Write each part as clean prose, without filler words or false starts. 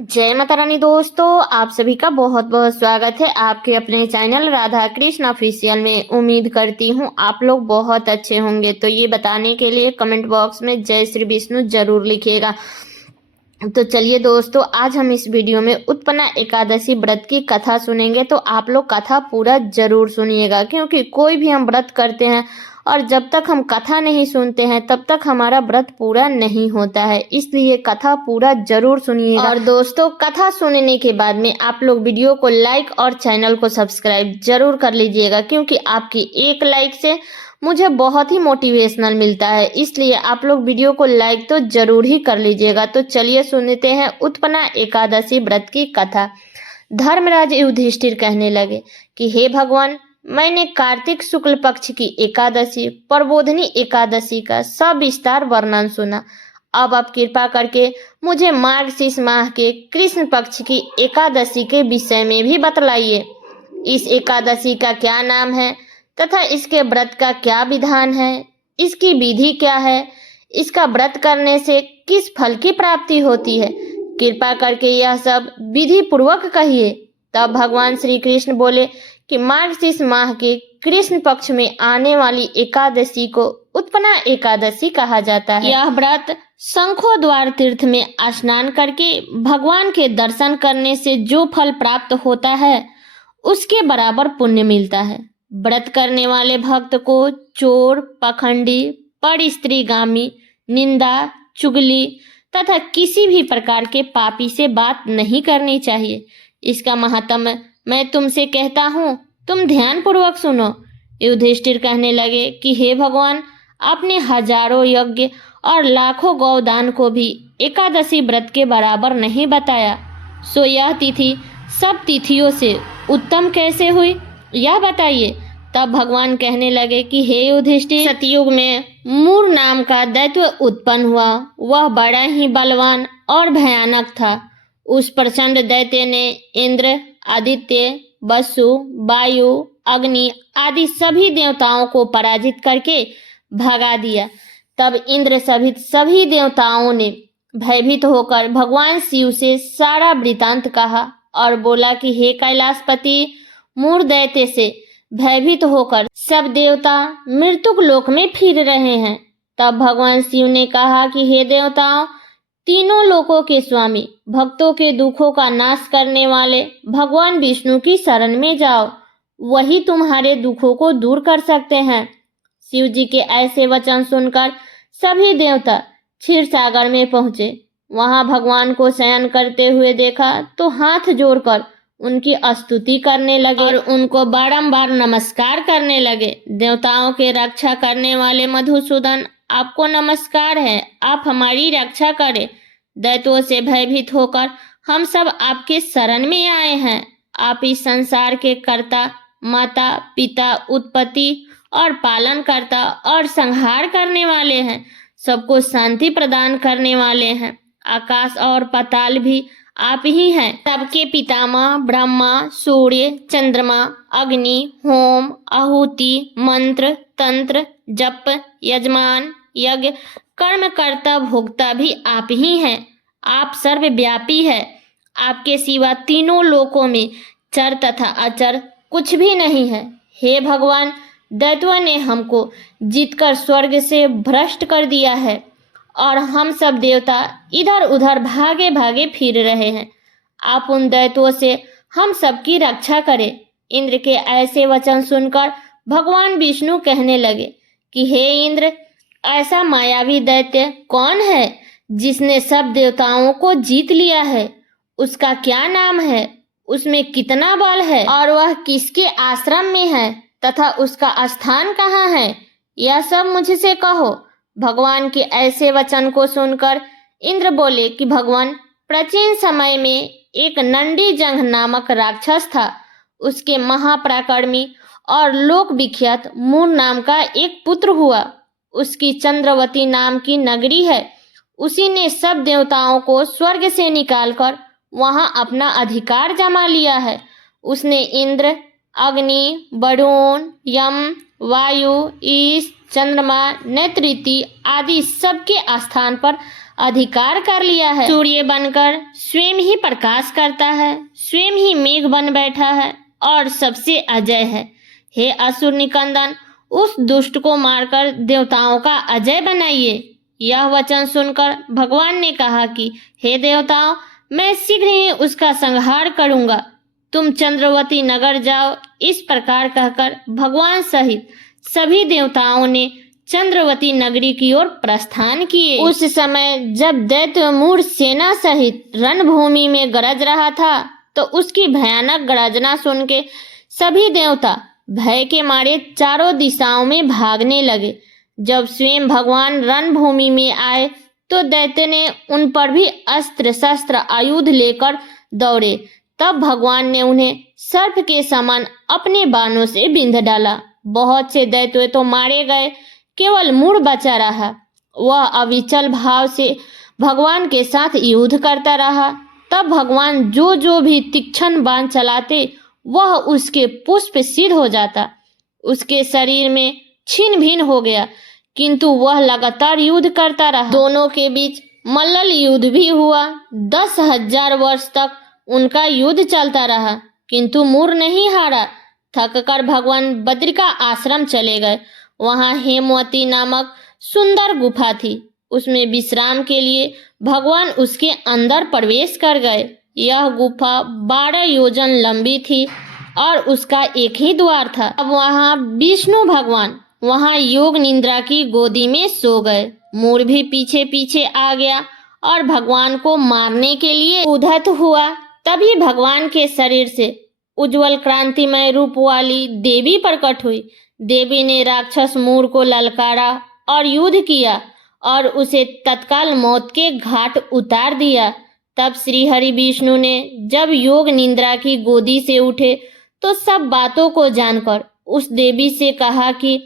जय माता रानी दोस्तों, आप सभी का बहुत बहुत स्वागत है आपके अपने चैनल राधा कृष्ण ऑफिशियल में। उम्मीद करती हूँ आप लोग बहुत अच्छे होंगे। तो ये बताने के लिए कमेंट बॉक्स में जय श्री विष्णु जरूर लिखिएगा। तो चलिए दोस्तों, आज हम इस वीडियो में उत्पन्ना एकादशी व्रत की कथा सुनेंगे। तो आप लोग कथा पूरा जरूर सुनिएगा, क्योंकि कोई भी हम व्रत करते हैं और जब तक हम कथा नहीं सुनते हैं तब तक हमारा व्रत पूरा नहीं होता है। इसलिए कथा पूरा जरूर सुनिएगा। और दोस्तों, कथा सुनने के बाद में आप लोग वीडियो को लाइक और चैनल को सब्सक्राइब जरूर कर लीजिएगा, क्योंकि आपकी एक लाइक से मुझे बहुत ही मोटिवेशनल मिलता है। इसलिए आप लोग वीडियो को लाइक तो जरूर ही कर लीजिएगा। तो चलिए सुनते हैं उत्पन्ना एकादशी व्रत की कथा। धर्मराज युधिष्ठिर कहने लगे कि हे भगवान, मैंने कार्तिक शुक्ल पक्ष की एकादशी प्रबोधनी एकादशी का सविस्तार वर्णन सुना। अब आप कृपा करके मुझे मार्गशीर्ष माह के कृष्ण पक्ष की एकादशी के विषय में भी बतलाइए। इस एकादशी का क्या नाम है तथा इसके व्रत का क्या विधान है, इसकी विधि क्या है, इसका व्रत करने से किस फल की प्राप्ति होती है। कृपा करके यह सब विधि पूर्वक कहिए। तब भगवान श्री कृष्ण बोले कि मार्गशीर्ष माह के कृष्ण पक्ष में आने वाली एकादशी को उत्पन्ना एकादशी कहा जाता है। यह व्रत शंखोद्वार तीर्थ में स्नान करके भगवान के दर्शन करने से जो फल प्राप्त होता है उसके बराबर पुण्य मिलता है। व्रत करने वाले भक्त को चोर, पखंडी, पर स्त्रीगामी, निंदा, चुगली तथा किसी भी प्रकार के पापी से बात नहीं करनी चाहिए। इसका महात्म्य मैं तुमसे कहता हूँ, तुम ध्यान पूर्वक सुनो। युधिष्ठिर कहने लगे कि हे भगवान, आपने हजारों यज्ञ और लाखों गौदान को भी एकादशी व्रत के बराबर नहीं बताया, सो यह तिथि सब तिथियों से उत्तम कैसे हुई, यह बताइए। तब भगवान कहने लगे कि हे युधिष्ठिर, सतयुग में मूर नाम का दैत्य उत्पन्न हुआ। वह बड़ा ही बलवान और भयानक था। उस प्रचंड दैत्य ने इंद्र, आदित्य, वसु, वायु, अग्नि आदि सभी देवताओं को पराजित करके भगा दिया। तब इंद्र सहित सभी देवताओं ने भयभीत होकर भगवान शिव से सारा वृतांत कहा और बोला कि हे कैलाशपति, मूर दैत्य से भयभीत होकर सब देवता मृत्युक लोक में फिर रहे हैं। तब भगवान शिव ने कहा कि हे देवताओं, तीनों लोकों के स्वामी, भक्तों के दुखों का नाश करने वाले भगवान विष्णु की शरण में जाओ, वही तुम्हारे दुखों को दूर कर सकते हैं। शिव जी के ऐसे वचन सुनकर सभी देवता क्षीर सागर में पहुंचे। वहां भगवान को शयन करते हुए देखा तो हाथ जोड़कर उनकी स्तुति करने लगे और उनको बारंबार नमस्कार करने लगे। देवताओं के रक्षा करने वाले मधुसूदन, आपको नमस्कार है, आप हमारी रक्षा करें। दैत्यों से भयभीत होकर हम सब आपके शरण में आए हैं। आप इस संसार के कर्ता, माता, पिता, उत्पत्ति और पालन करता और संहार करने वाले हैं। सबको शांति प्रदान करने वाले हैं। आकाश और पाताल भी आप ही हैं। सबके पितामह ब्रह्मा, सूर्य, चंद्रमा, अग्नि, होम, आहुति, मंत्र, तंत्र, जप, यजमान, यज्ञ, कर्मकर्ता, भोक्ता भी आप ही हैं। आप सर्वव्यापी है। आपके सिवा तीनों लोकों में चर तथा अचर कुछ भी नहीं है। हे भगवान, दैत्यों ने हमको जीतकर स्वर्ग से भ्रष्ट कर दिया है और हम सब देवता इधर उधर भागे भागे फिर रहे हैं। आप उन दैत्यों से हम सबकी रक्षा करें। इंद्र के ऐसे वचन सुनकर भगवान विष्णु कहने लगे कि हे इंद्र, ऐसा मायावी दैत्य कौन है जिसने सब देवताओं को जीत लिया है? उसका क्या नाम है? उसमें कितना बल है और वह किसके आश्रम में है तथा उसका स्थान कहाँ है? यह सब मुझसे कहो। भगवान के ऐसे वचन को सुनकर इंद्र बोले कि भगवान, प्राचीन समय में एक नंदी जंघ नामक राक्षस था। उसके महापराक्रमी और लोक विख्यात मूर नाम का एक पुत्र हुआ। उसकी चंद्रवती नाम की नगरी है। उसी ने सब देवताओं को स्वर्ग से निकालकर वहां अपना अधिकार जमा लिया है। उसने इंद्र, अग्नि, वरुण, यम, वायु, ईश, चंद्रमा, नेत्रिति आदि सबके स्थान पर अधिकार कर लिया है। सूर्य बनकर स्वयं ही प्रकाश करता है, स्वयं ही मेघ बन बैठा है और सबसे अजय है। हे असुर निकंदन, उस दुष्ट को मारकर देवताओं का अजय बनाइए। यह वचन सुनकर भगवान ने कहा कि हे देवताओं, मैं शीघ्र ही उसका संहार करूंगा। तुम चंद्रवती नगर जाओ। इस प्रकार कहकर भगवान सहित सभी देवताओं ने चंद्रवती नगरी की ओर प्रस्थान किए। उस समय जब दैत्य मूढ़ सेना सहित रणभूमि में गरज रहा था, तो उसकी भयानक गर्जना सुन के सभी देवता भय के मारे चारों दिशाओं में भागने लगे। जब स्वयं भगवान रणभूमि में आए तो दैत्य ने उन पर भी अस्त्र शस्त्र आयुध लेकर दौड़े। तब भगवान ने उन्हें सर्प के समान अपने बाणों से बिंध डाला। बहुत से दैत्य तो मारे गए, केवल मूढ़ बचा रहा। वह अविचल भाव से भगवान के साथ युद्ध करता रहा। तब भगवान जो भी तीक्ष्ण बाण चलाते, वह उसके पुष्प सिद्ध हो जाता। उसके शरीर में छिन्न भिन्न हो गया, किंतु वह लगातार युद्ध करता रहा। दोनों के बीच मल्ल युद्ध भी हुआ। 10,000 वर्ष तक उनका युद्ध चलता रहा, किंतु मूढ़ नहीं हारा। थककर भगवान बद्री का आश्रम चले गए। वहां हेमवती नामक सुंदर गुफा थी। उसमें विश्राम के लिए भगवान उसके अंदर प्रवेश कर गए। यह गुफा 12 योजन लंबी थी और उसका एक ही द्वार था। अब वहां विष्णु भगवान वहां योग निद्रा की गोदी में सो गए। मूढ़ भी पीछे पीछे आ गया और भगवान को मारने के लिए उद्यत हुआ। तभी भगवान के शरीर से उज्जवल क्रांतिमय रूप वाली देवी प्रकट हुई। देवी ने राक्षस मूढ़ को ललकारा और युद्ध किया और उसे तत्काल मौत के घाट उतार दिया। तब श्री हरि विष्णु ने जब योग निद्रा की गोदी से उठे तो सब बातों को जानकर उस देवी से कहा कि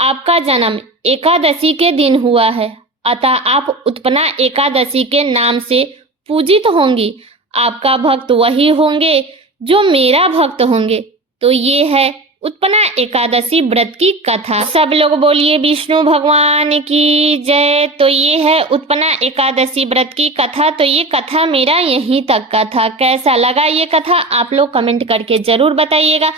आपका जन्म एकादशी के दिन हुआ है, अतः आप उत्पन्ना एकादशी के नाम से पूजित होंगी। आपका भक्त वही होंगे जो मेरा भक्त होंगे। तो ये है उत्पन्ना एकादशी व्रत की कथा। सब लोग बोलिए विष्णु भगवान की जय। तो ये है उत्पन्ना एकादशी व्रत की कथा। तो ये कथा मेरा यहीं तक का था। कैसा लगा ये कथा आप लोग कमेंट करके जरूर बताइएगा।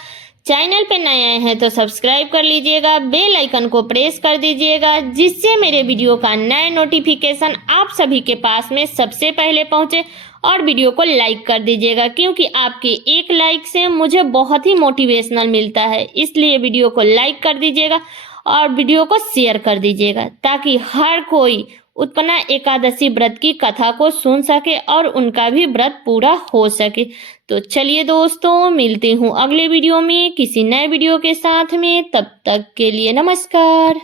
चैनल पे नए आए हैं तो सब्सक्राइब कर लीजिएगा, बेल आइकन को प्रेस कर दीजिएगा, जिससे मेरे वीडियो का नए नोटिफिकेशन आप सभी के पास में सबसे पहले पहुंचे। और वीडियो को लाइक कर दीजिएगा, क्योंकि आपके एक लाइक से मुझे बहुत ही मोटिवेशनल मिलता है। इसलिए वीडियो को लाइक कर दीजिएगा और वीडियो को शेयर कर दीजिएगा, ताकि हर कोई उत्पन्ना एकादशी व्रत की कथा को सुन सके और उनका भी व्रत पूरा हो सके। तो चलिए दोस्तों, मिलती हूँ अगले वीडियो में किसी नए वीडियो के साथ में। तब तक के लिए नमस्कार।